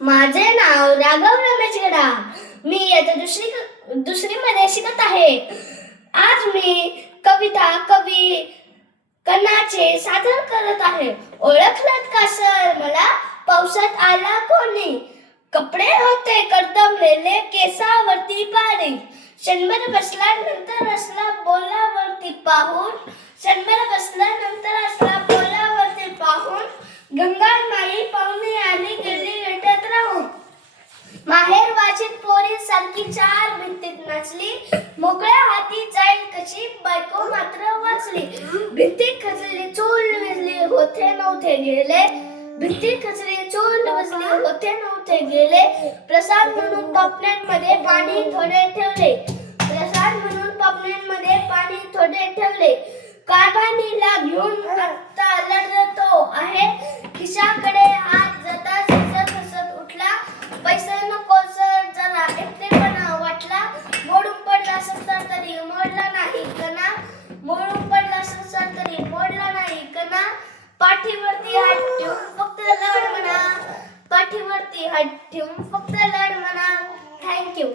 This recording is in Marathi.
माझे नाव राघव रमेश गडा. मी इयत्ता दुसरी मध्ये शिकत आहे. आज मी कविता कवी कणाचे सादर करत आहे. ओळखलात का सर मला? पावसात आला कोणी? कपडे होते कर्दमलेले, केसावरती पाणी. क्षणभर बसला नंतर असला बोलावरती पाहून. क्षणभर बसला नंतर असला बोलावरती पाहून. गंगा माई पाहुणे आली गेली भेटत राहून. माहेर वाचित पोरी सारखी चार भिंतीत नाचली. मोकळ्या हाती जाईल कशी बायको मात्र वाचली. भिंती खचली चूल विजली होते नव्हते गेले. भिंती खचली चूल विजली होते नव्हते गेले. प्रसाद म्हणून पापण्यांमध्ये पाणी थोडे ठेवले. प्रसाद म्हणून पापण्यांमध्ये पाणी थोडे ठेवले. कारभानीला घेऊन आता लढतो आहे. खिशाकडे हात जाता हसत हसत उठला. पैसे नको सर जरा एकटेपणा वाटला. मोडून पडला संसार तरी मोडला नाही कणा. मोडून पडला संसार तरी मोडला नाही कणा. पाठीवरती हात ठेवून फक्त लढ म्हणा. पाठीवरती हात ठेवून फक्त लढ म्हणा. थँक्यू.